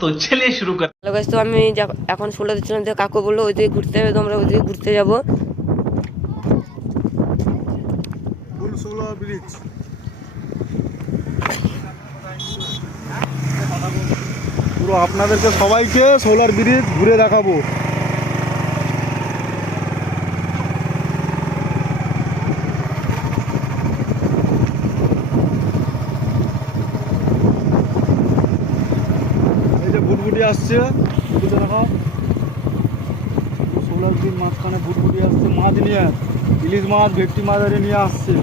तो चलिए शुरू कर। হ্যালো গাইস, তো আমি এখন ফুলে দিচ্ছিলাম যে কাকু বললো ওইদিকে ঘুরতে যাবে, তোমরা ওইদিকে ঘুরতে যাবো। ফুল সোলার ব্রিজ পুরো আপনাদেরকে সবাইকে সোলার ব্রিজ ঘুরে দেখাবো। এই যে ভুটভুটি আসছে, ভুটভুটি দেখাও। সোলার ব্রিজ মাঝখানে ভুটভুটি আসছে, মাছ নিয়ে ইলিশ মাছ ভেটকি মাছ নিয়ে আসছে।